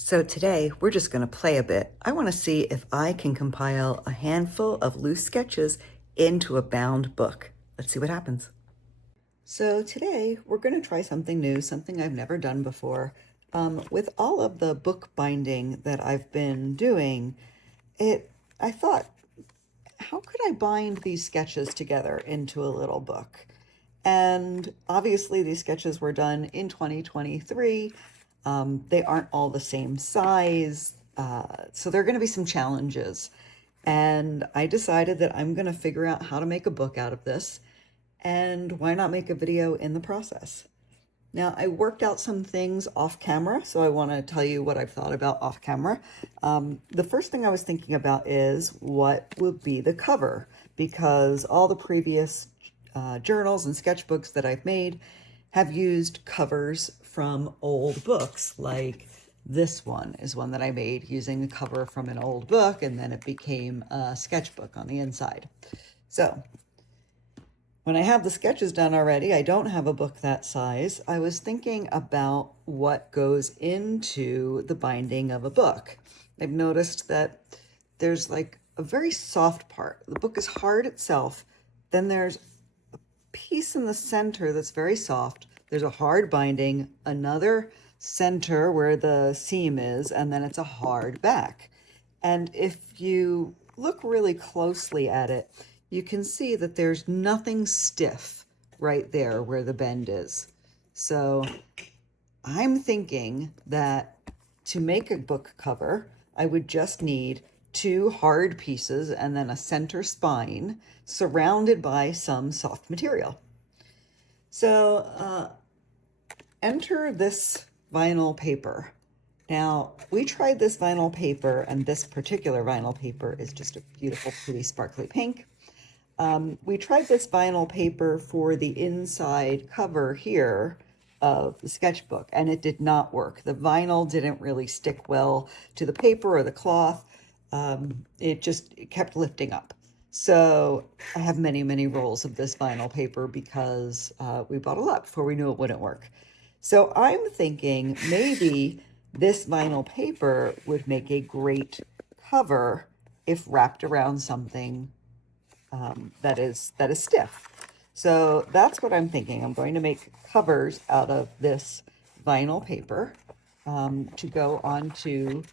So today we're just going to play a bit. I want to see if I can compile a handful of loose sketches into a bound book. Let's see what happens. So today we're going to try something new, something I've never done before. With all of the book binding that I've been doing, I thought, how could I bind these sketches together into a little book? And obviously these sketches were done in 2023. They aren't all the same size, so there are going to be some challenges. And I decided that I'm going to figure out how to make a book out of this, and why not make a video in the process? Now, I worked out some things off camera, so I want to tell you what I've thought about off camera. The first thing I was thinking about is what will be the cover, because all the previous journals and sketchbooks that I've made have used covers from old books. Like this one is one that I made using a cover from an old book, and then it became a sketchbook on the inside. So when I have the sketches done already, I don't have a book that size. I was thinking about what goes into the binding of a book. I've noticed that there's like a very soft part. The book is hard itself. Then there's a piece in the center that's very soft. There's a hard binding, another center where the seam is, and then it's a hard back. And if you look really closely at it, you can see that there's nothing stiff right there where the bend is. So I'm thinking that to make a book cover, I would just need two hard pieces and then a center spine surrounded by some soft material. So enter this vinyl paper. Now, we tried this vinyl paper, and this particular vinyl paper is just a beautiful, pretty sparkly pink. We tried this vinyl paper for the inside cover here of the sketchbook, and it did not work. The vinyl didn't really stick well to the paper or the cloth. It kept lifting up. So I have many, many rolls of this vinyl paper because we bought a lot before we knew it wouldn't work. So I'm thinking maybe this vinyl paper would make a great cover if wrapped around something that is stiff. So that's what I'm thinking. I'm going to make covers out of this vinyl paper to go onto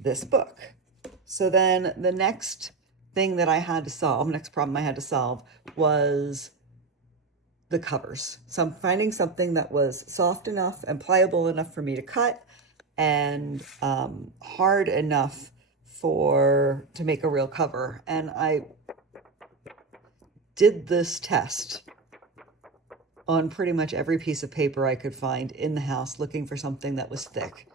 this book. So then the next thing that I had to solve, next problem I had to solve, was the covers. So I'm finding something that was soft enough and pliable enough for me to cut, and hard enough to make a real cover. And I did this test on pretty much every piece of paper I could find in the house, looking for something that was thick.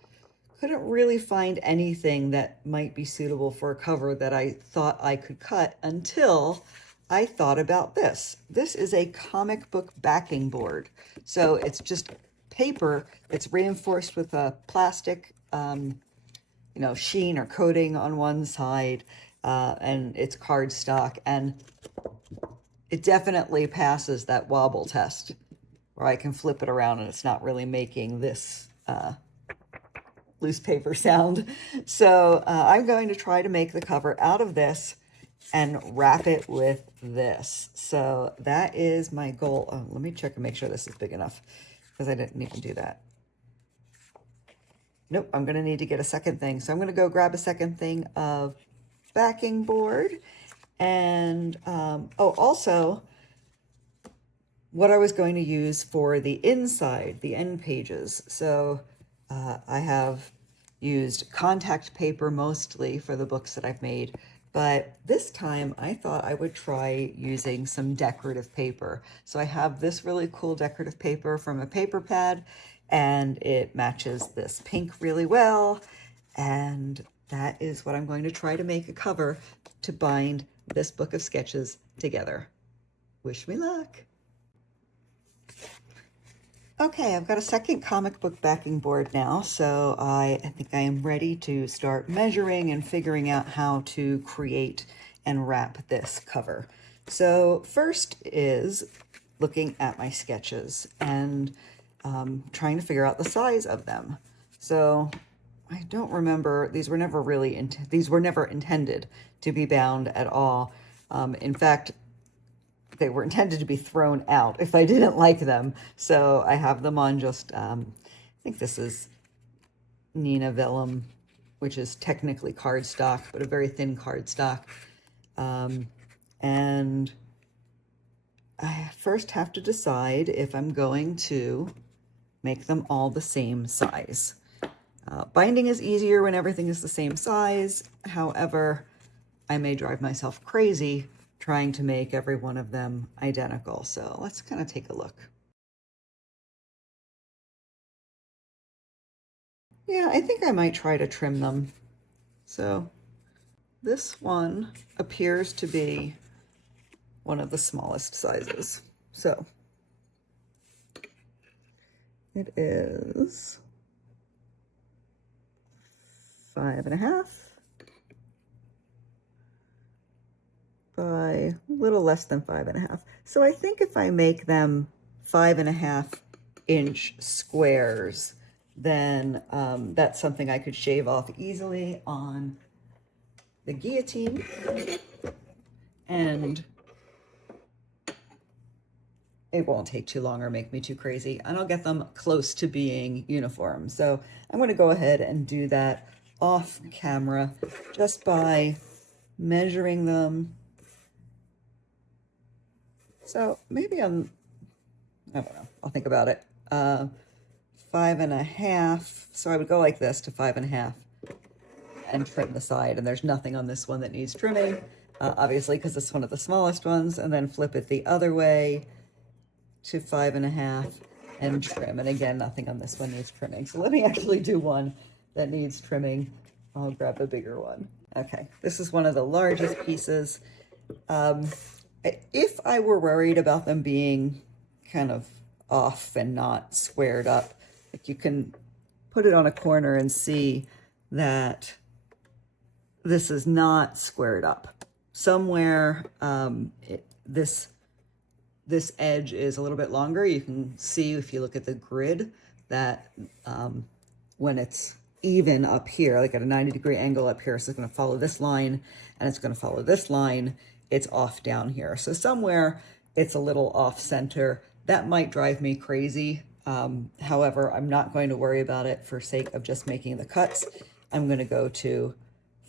Couldn't really find anything that might be suitable for a cover that I thought I could cut until I thought about this. This is a comic book backing board. So it's just paper that's reinforced with a plastic, sheen or coating on one side, and it's cardstock, and it definitely passes that wobble test where I can flip it around and it's not really making this loose paper sound. So I'm going to try to make the cover out of this and wrap it with this. So that is my goal. Oh, let me check and make sure this is big enough, because I didn't even do that. Nope, I'm going to need to get a second thing. So I'm going to go grab a second thing of backing board. And also what I was going to use for the inside, the end pages. So I have used contact paper mostly for the books that I've made, but this time I thought I would try using some decorative paper. So I have this really cool decorative paper from a paper pad, and it matches this pink really well. And that is what I'm going to try to make a cover to bind this book of sketches together. Wish me luck. Okay, I've got a second comic book backing board now, so I think I am ready to start measuring and figuring out how to create and wrap this cover. So first is looking at my sketches and trying to figure out the size of them. So I don't remember, these were never really, these were never intended to be bound at all. In fact, they were intended to be thrown out if I didn't like them. So I have them on just, I think this is Nina Vellum, which is technically cardstock, but a very thin cardstock. And I first have to decide if I'm going to make them all the same size. Binding is easier when everything is the same size. However, I may drive myself crazy trying to make every one of them identical. So let's kind of take a look. Yeah, I think I might try to trim them. So this one appears to be one of the smallest sizes. So it is 5.5 by a little less than 5.5. So I think if I make them 5.5-inch squares, then that's something I could shave off easily on the guillotine, and it won't take too long or make me too crazy, and I'll get them close to being uniform. So I'm going to go ahead and do that off camera just by measuring them. So maybe I don't know, I'll think about it. 5.5, so I would go like this to 5.5 and trim the side, and there's nothing on this one that needs trimming, obviously, because it's one of the smallest ones, and then flip it the other way to 5.5 and trim. And again, nothing on this one needs trimming. So let me actually do one that needs trimming. I'll grab a bigger one. Okay, this is one of the largest pieces. If I were worried about them being kind of off and not squared up, like you can put it on a corner and see that this is not squared up. Somewhere this edge is a little bit longer. You can see if you look at the grid that when it's even up here, like at a 90-degree angle up here, so it's going to follow this line and it's going to follow this line, it's off down here. So somewhere it's a little off center. That might drive me crazy. However, I'm not going to worry about it for sake of just making the cuts. I'm going to go to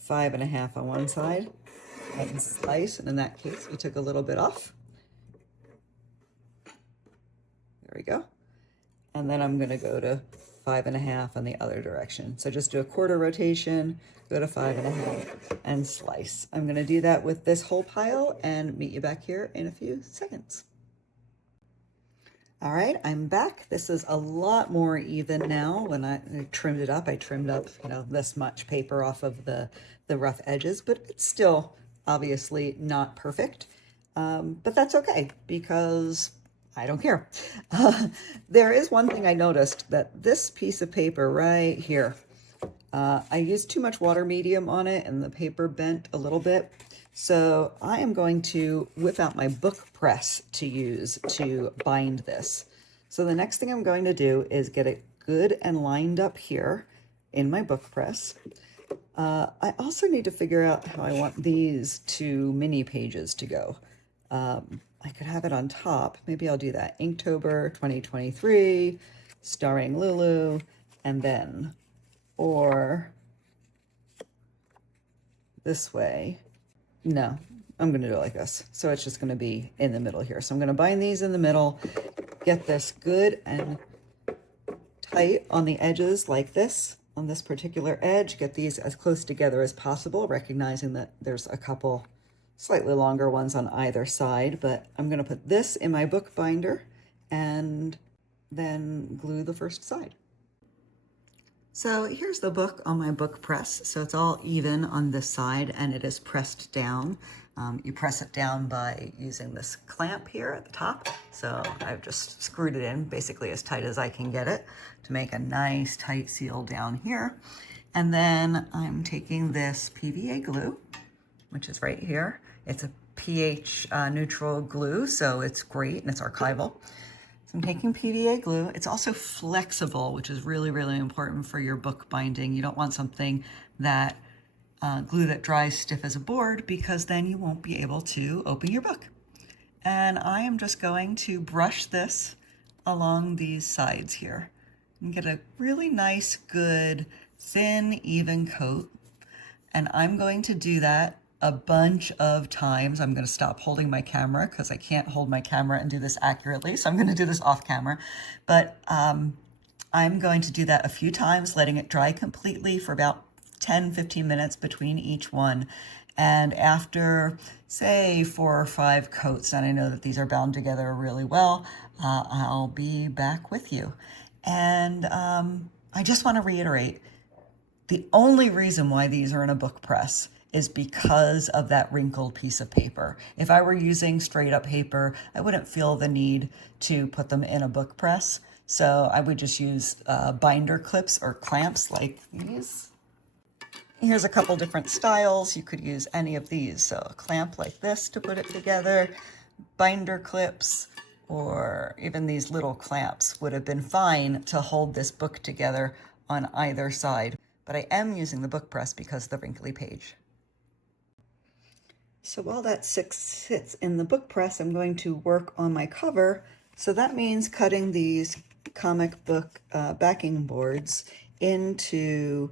5.5 on one side and slice, and in that case we took a little bit off. There we go. And then I'm going to go to 5.5 on the other direction. So just do a quarter rotation, go to 5.5 and slice. I'm going to do that with this whole pile and meet you back here in a few seconds. All right, I'm back. This is a lot more even now. When I trimmed it up, I trimmed up, this much paper off of the rough edges, but it's still obviously not perfect. But that's okay because I don't care. There is one thing I noticed, that this piece of paper right here, I used too much water medium on it and the paper bent a little bit. So I am going to whip out my book press to use to bind this. So the next thing I'm going to do is get it good and lined up here in my book press. I also need to figure out how I want these two mini pages to go. I could have it on top. Maybe I'll do that. Inktober 2023, starring Lulu, and then, or this way. No, I'm going to do it like this. So it's just going to be in the middle here. So I'm going to bind these in the middle, get this good and tight on the edges like this, on this particular edge, get these as close together as possible, recognizing that there's a couple slightly longer ones on either side, but I'm going to put this in my book binder and then glue the first side. So here's the book on my book press. So it's all even on this side and it is pressed down. You press it down by using this clamp here at the top. So I've just screwed it in basically as tight as I can get it to make a nice tight seal down here. And then I'm taking this PVA glue, which is right here. It's a pH neutral glue, so it's great and it's archival. So I'm taking PVA glue. It's also flexible, which is really, really important for your book binding. You don't want something that glue that dries stiff as a board, because then you won't be able to open your book. And I am just going to brush this along these sides here and get a really nice, good, thin, even coat. And I'm going to do that a bunch of times. I'm going to stop holding my camera because I can't hold my camera and do this accurately. So I'm going to do this off camera. But I'm going to do that a few times, letting it dry completely for about 10-15 minutes between each one. And after, say, 4 or 5 coats, and I know that these are bound together really well, I'll be back with you. And I just want to reiterate, the only reason why these are in a book press is because of that wrinkled piece of paper. If I were using straight up paper, I wouldn't feel the need to put them in a book press. So I would just use binder clips or clamps like these. Here's a couple different styles. You could use any of these. So a clamp like this to put it together, binder clips, or even these little clamps would have been fine to hold this book together on either side. But I am using the book press because of the wrinkly page. So while that sits in the book press, I'm going to work on my cover. So that means cutting these comic book backing boards into,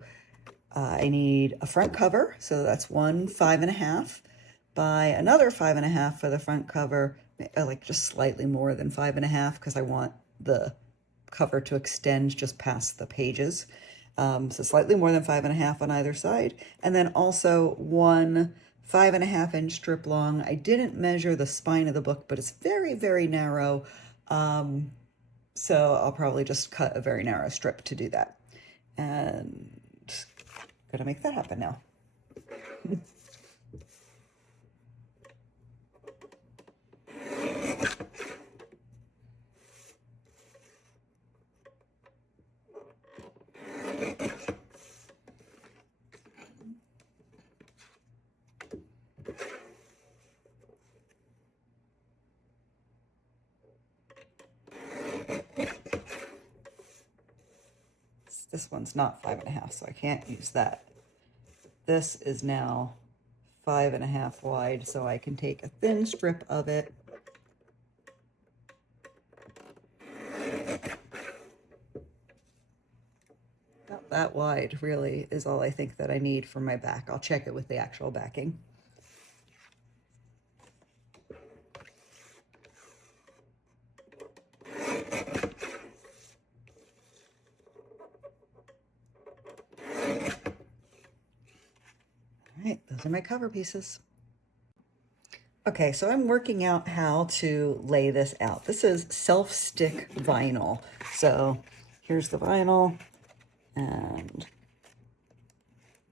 I need a front cover. So that's 1 5.5 by another 5.5 for the front cover. I like just slightly more than 5.5 because I want the cover to extend just past the pages. So slightly more than 5.5 on either side. And then also 1 5.5-inch strip long. I didn't measure the spine of the book, but it's very, very narrow. So I'll probably just cut a very narrow strip to do that. And gonna make that happen now. This one's not 5.5, so I can't use that. This is now 5.5 wide, so I can take a thin strip of it. About that wide really is all I think that I need for my back. I'll check it with the actual backing. All right, those are my cover pieces. Okay, so I'm working out how to lay this out. This is self-stick vinyl. So here's the vinyl, and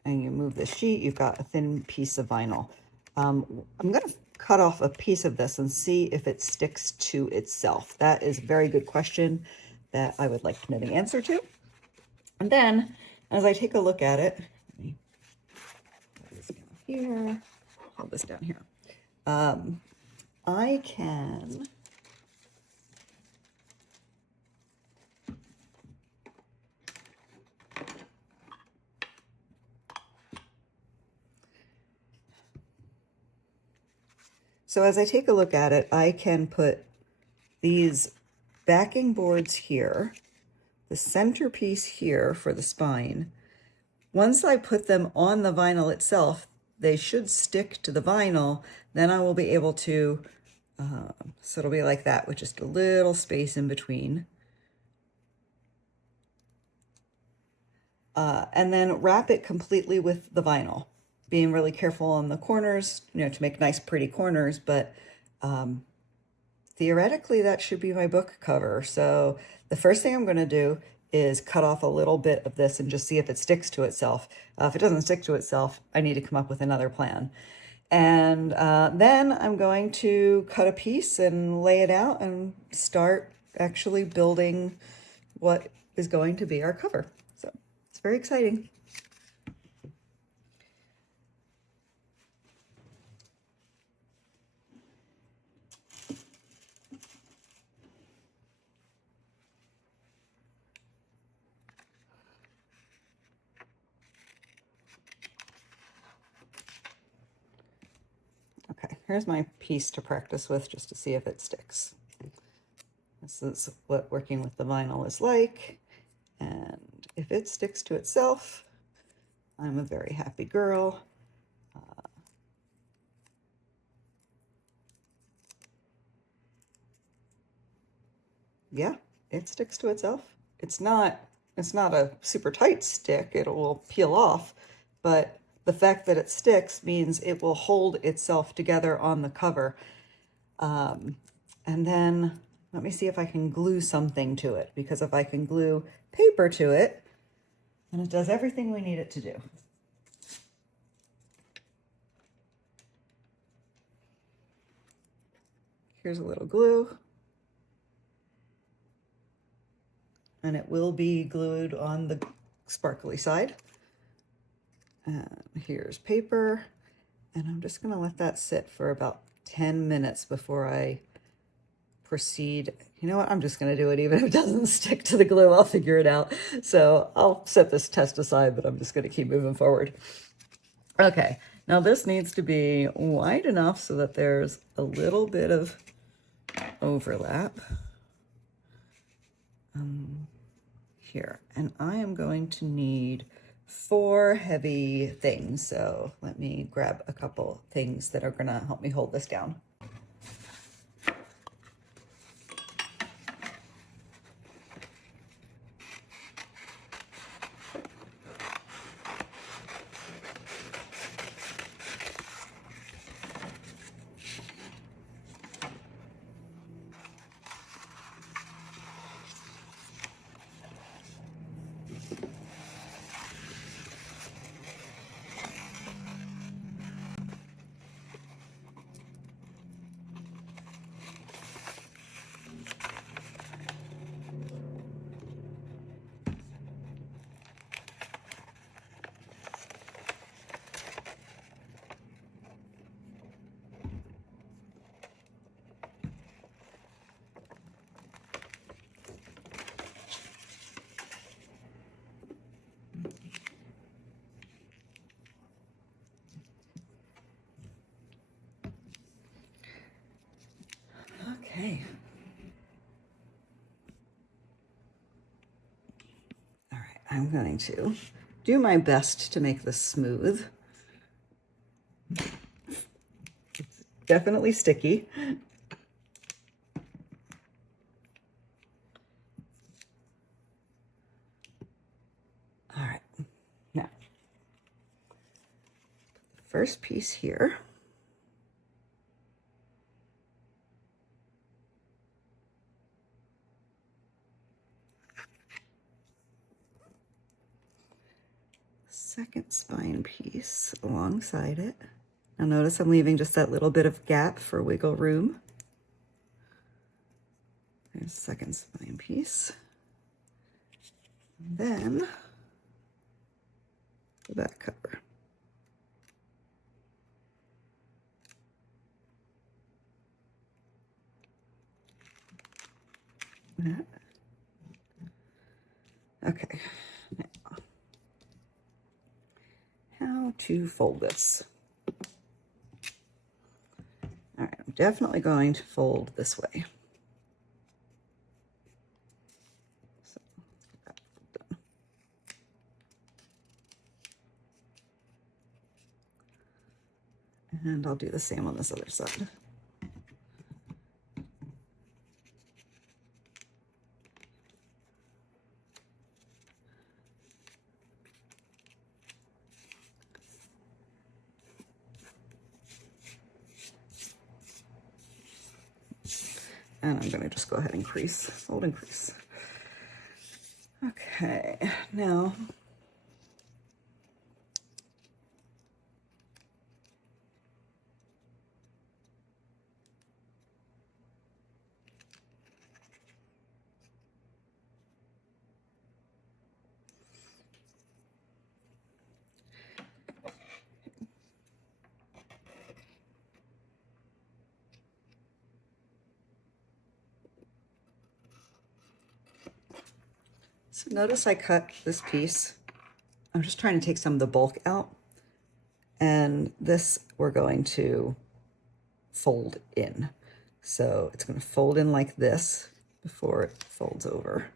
you move the sheet, you've got a thin piece of vinyl. I'm going to cut off a piece of this and see if it sticks to itself. That is a very good question that I would like to know the answer to. And then, as I take a look at it, let me put this down here, hold this down here. I can So as I take a look at it, I can put these backing boards here, the centerpiece here for the spine. Once I put them on the vinyl itself, they should stick to the vinyl. Then I will be able to, so it'll be like that with just a little space in between. And then wrap it completely with the vinyl, being really careful on the corners, to make nice, pretty corners, but theoretically that should be my book cover. So the first thing I'm going to do is cut off a little bit of this and just see if it sticks to itself. If it doesn't stick to itself, I need to come up with another plan. And then I'm going to cut a piece and lay it out and start actually building what is going to be our cover. So it's very exciting. here's my piece to practice with just to see if it sticks. This is what working with the vinyl is like. And if it sticks to itself, I'm a very happy girl. Yeah, it sticks to itself. It's not a super tight stick. It will peel off, but the fact that it sticks means it will hold itself together on the cover. And then let me see if I can glue something to it, because if I can glue paper to it, then it does everything we need it to do. Here's a little glue. And it will be glued on the sparkly side. Here's paper, and I'm just going to let that sit for about 10 minutes before I proceed. You know what? I'm just going to do it even if it doesn't stick to the glue. I'll figure it out. So I'll set this test aside, but I'm just going to keep moving forward. Okay, now this needs to be wide enough so that there's a little bit of overlap here. And I am going to need 4 heavy things. So let me grab a couple things that are going to help me hold this down. Okay. All right, I'm going to do my best to make this smooth. It's definitely sticky. All right, now, first piece here. Second spine piece alongside it. Now notice I'm leaving just that little bit of gap for wiggle room. There's the second spine piece. And then the back cover. That. Okay, now, how to fold this. All right, I'm definitely going to fold this way. So, let's get that done. And I'll do the same on this other side. And I'm going to just go ahead and crease, fold and crease. Okay, now so notice I cut this piece. I'm just trying to take some of the bulk out. And this we're going to fold in. So it's going to fold in like this before it folds over.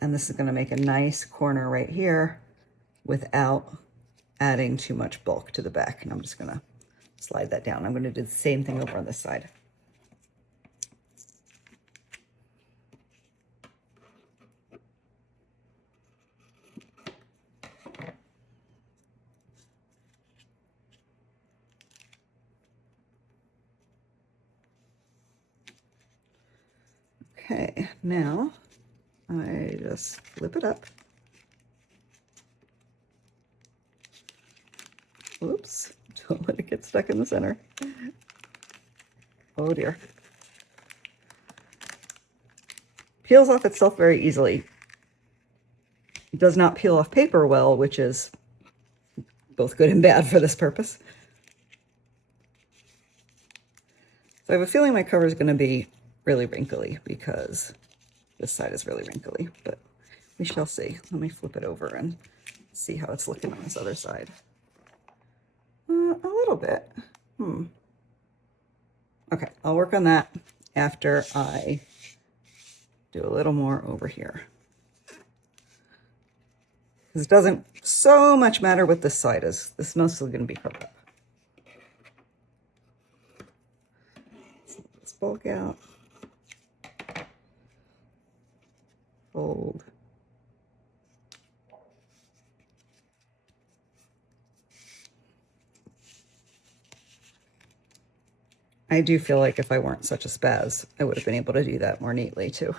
And this is going to make a nice corner right here without adding too much bulk to the back. And I'm just going to slide that down. I'm going to do the same thing over on this side. Okay, now I just flip it up. Oops, don't let it get stuck in the center. Oh dear. Peels off itself very easily. It does not peel off paper well, which is both good and bad for this purpose. So I have a feeling my cover is going to be really wrinkly because this side is really wrinkly, but we shall see. Let me flip it over and see how it's looking on this other side. A little bit. Okay, I'll work on that after I do a little more over here. Because it doesn't so much matter what this side is. This is mostly going to be covered up. Let's bulk out. Fold. I do feel like if I weren't such a spaz, I would have been able to do that more neatly too.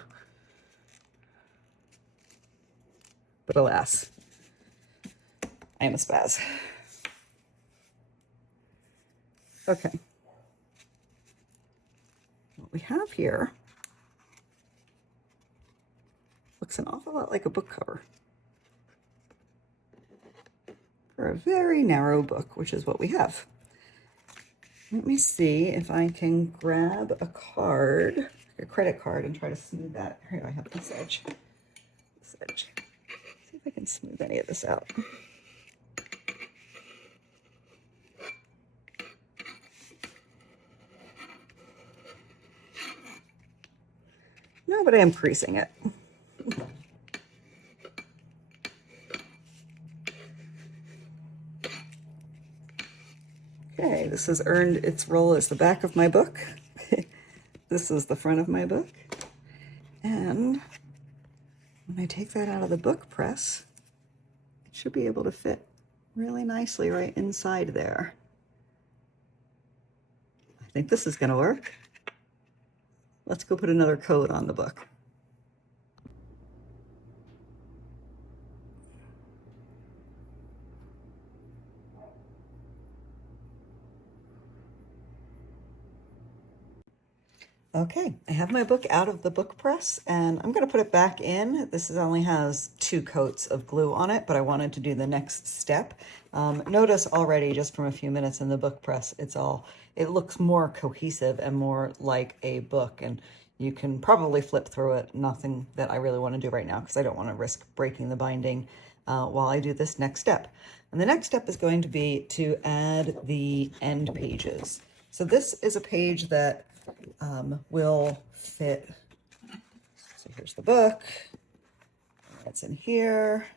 But alas, I am a spaz. Okay. What we have here looks an awful lot like a book cover for a very narrow book, which is what we have. Let me see if I can grab a card, a credit card, and try to smooth that. Here, I have this edge. This edge. See if I can smooth any of this out. No, but I am creasing it. Okay, this has earned its role as the back of my book. This is the front of my book. And when I take that out of the book press, it should be able to fit really nicely right inside there. I think this is going to work. Let's go put another coat on the book. Okay, I have my book out of the book press and I'm going to put it back in. This only has 2 coats of glue on it, but I wanted to do the next step. Notice already just from a few minutes in the book press, it looks more cohesive and more like a book, and you can probably flip through it. Nothing that I really want to do right now because I don't want to risk breaking the binding while I do this next step. And the next step is going to be to add the end pages. So this is a page that will fit. So here's the book, it's in here,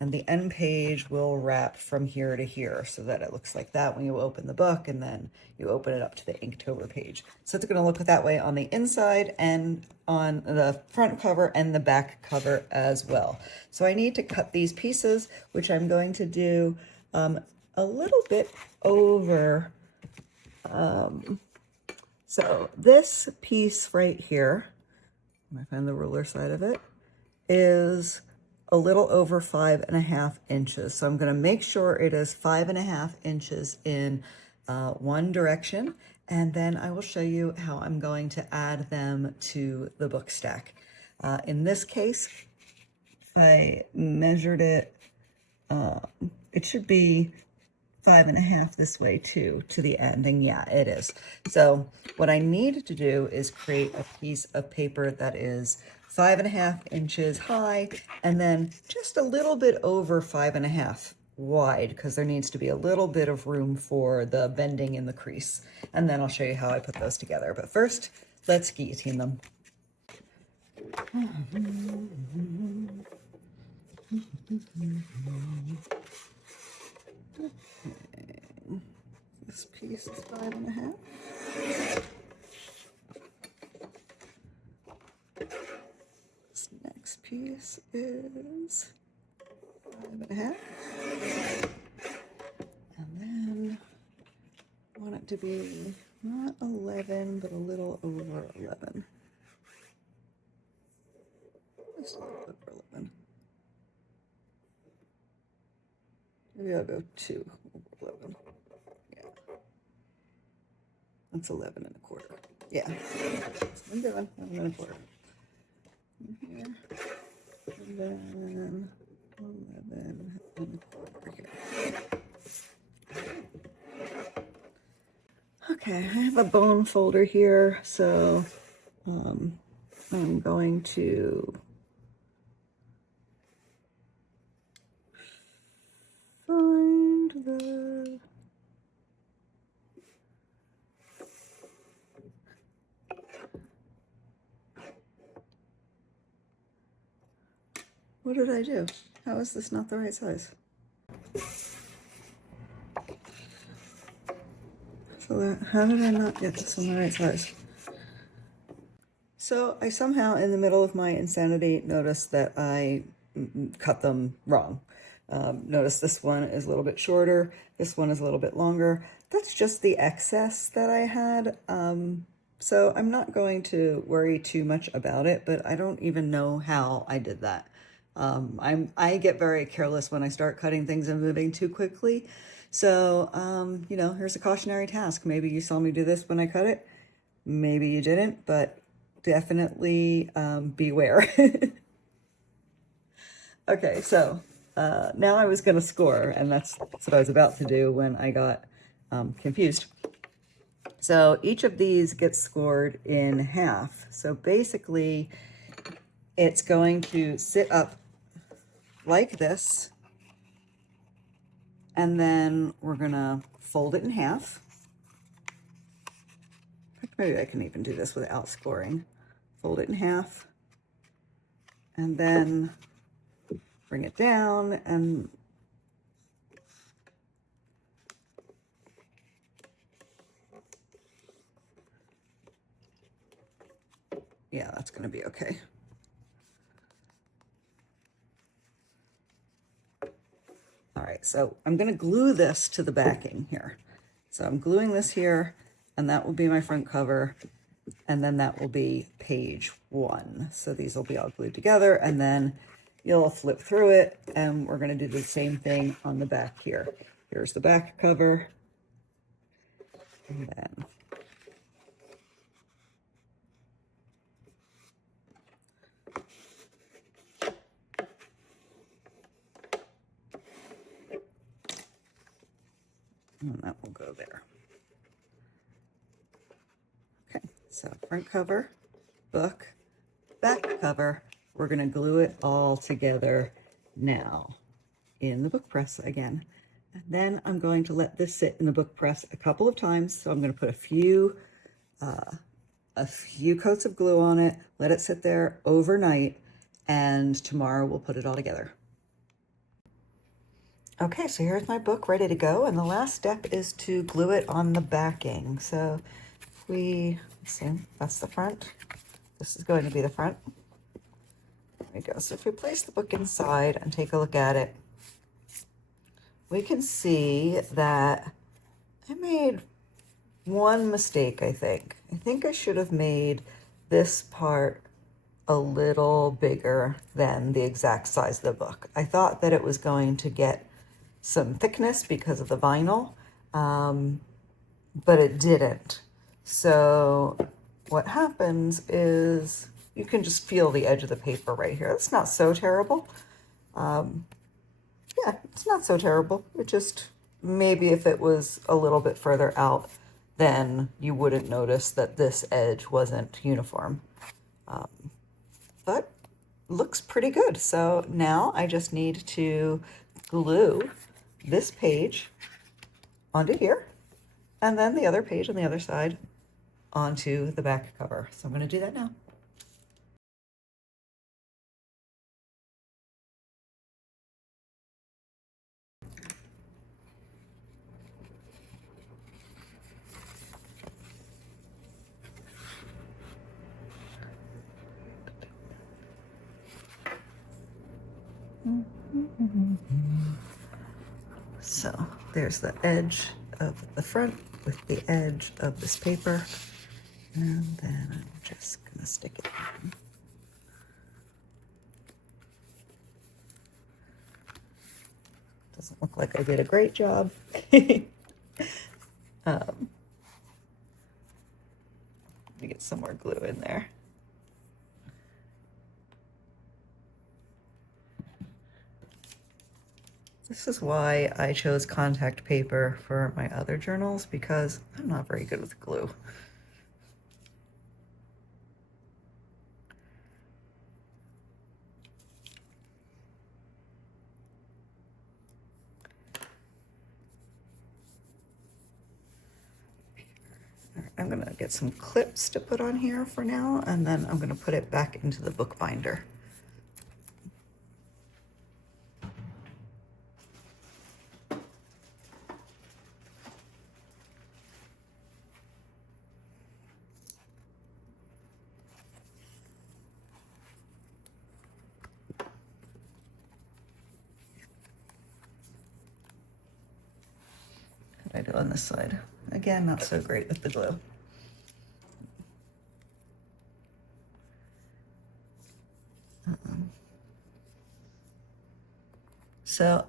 and the end page will wrap from here to here so that it looks like that when you open the book, and then you open it up to the Inktober page. So it's going to look that way on the inside and on the front cover and the back cover as well. So I need to cut these pieces, which I'm going to do a little bit over. So this piece right here, when I find the ruler side of it, is a little over 5.5 inches. So I'm going to make sure it is 5.5 inches in one direction, and then I will show you how I'm going to add them to the book stack. In this case, I measured it, it should be 5.5 this way too, to the end, and yeah, it is. So what I need to do is create a piece of paper that is 5.5 inches high and then just a little bit over 5.5 wide because there needs to be a little bit of room for the bending in the crease. And then I'll show you how I put those together. But first, let's guillotine them. Okay. This piece is 5.5. This next piece is 5.5. And then I want it to be not 11, but a little over 11. Just a little bit over 11. Maybe I'll go 2 over 11. Yeah. That's 11.25. Yeah. That's what I'm doing. 11.25. Here. And then 11.25 here. Okay, I have a bone folder here, so I'm going to find the what did I do? How is this not the right size? So how did I not get this on the right size? So I somehow, in the middle of my insanity, noticed that I cut them wrong. Notice this one is a little bit shorter, this one is a little bit longer. That's just the excess that I had. So I'm not going to worry too much about it, but I don't even know how I did that. I get very careless when I start cutting things and moving too quickly. So, you know, here's a cautionary task. Maybe you saw me do this when I cut it. Maybe you didn't, but definitely beware. Okay, so now I was going to score, and that's what I was about to do when I got confused. So each of these gets scored in half. So basically, it's going to sit up like this, and then we're going to fold it in half. Maybe I can even do this without scoring. Fold it in half, and then bring it down, and yeah, that's going to be okay. All right, so I'm going to glue this to the backing here. So I'm gluing this here, and that will be my front cover, and then that will be page 1. So these will be all glued together, and then you'll flip through it, and we're going to do the same thing on the back here. Here's the back cover, and then and that will go there. Okay, so front cover, book, back cover. We're going to glue it all together now in the book press again. And then I'm going to let this sit in the book press a couple of times. So I'm going to put a few coats of glue on it, let it sit there overnight, and tomorrow we'll put it all together. Okay, so here's my book ready to go, and the last step is to glue it on the backing. So if we see, that's the front. This is going to be the front. There we go. So if we place the book inside and take a look at it, we can see that I made one mistake, I think. I think I should have made this part a little bigger than the exact size of the book. I thought that it was going to get some thickness because of the vinyl, but it didn't. So what happens is you can just feel the edge of the paper right here. It's not so terrible. Yeah, it's not so terrible. It just, maybe if it was a little bit further out, then you wouldn't notice that this edge wasn't uniform. But looks pretty good. So now I just need to glue this page onto here, and then the other page on the other side onto the back cover. So I'm going to do that now. So there's the edge of the front with the edge of this paper, and then I'm just going to stick it in. Doesn't look like I did a great job. Let me get some more glue in there. This is why I chose contact paper for my other journals, because I'm not very good with glue. I'm going to get some clips to put on here for now, and then I'm going to put it back into the book binder. What did I do on this side? Again, not so great with the glue. So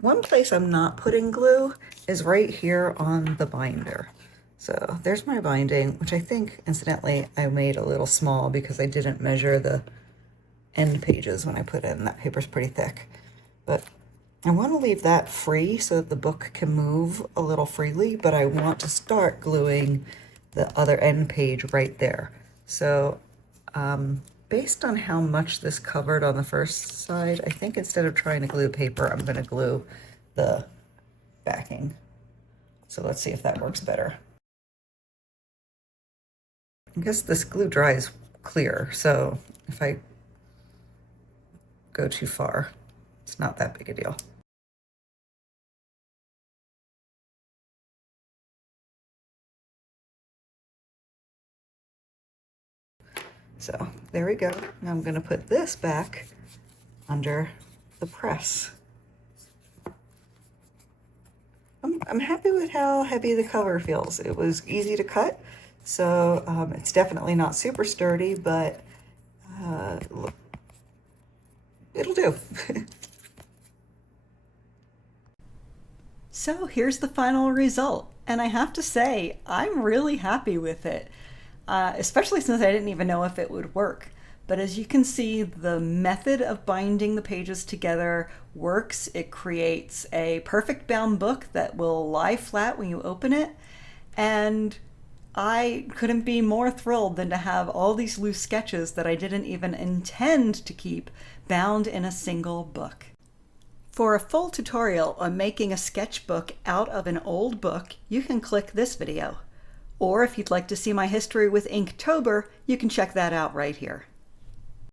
one place I'm not putting glue is right here on the binder. So there's my binding, which I think, incidentally, I made a little small because I didn't measure the end pages when I put in. That paper's pretty thick. But I want to leave that free so that the book can move a little freely, but I want to start gluing the other end page right there. So based on how much this covered on the first side, I think instead of trying to glue paper, I'm going to glue the backing. So let's see if that works better. I guess this glue dries clear, so if I go too far, it's not that big a deal. So there we go. Now I'm going to put this back under the press. I'm happy with how heavy the cover feels. It was easy to cut, so it's definitely not super sturdy, but it'll do. So here's the final result, and I have to say, I'm really happy with it. Especially since I didn't even know if it would work. But as you can see, the method of binding the pages together works. It creates a perfect bound book that will lie flat when you open it. And I couldn't be more thrilled than to have all these loose sketches that I didn't even intend to keep bound in a single book. For a full tutorial on making a sketchbook out of an old book, you can click this video. Or if you'd like to see my history with Inktober, you can check that out right here.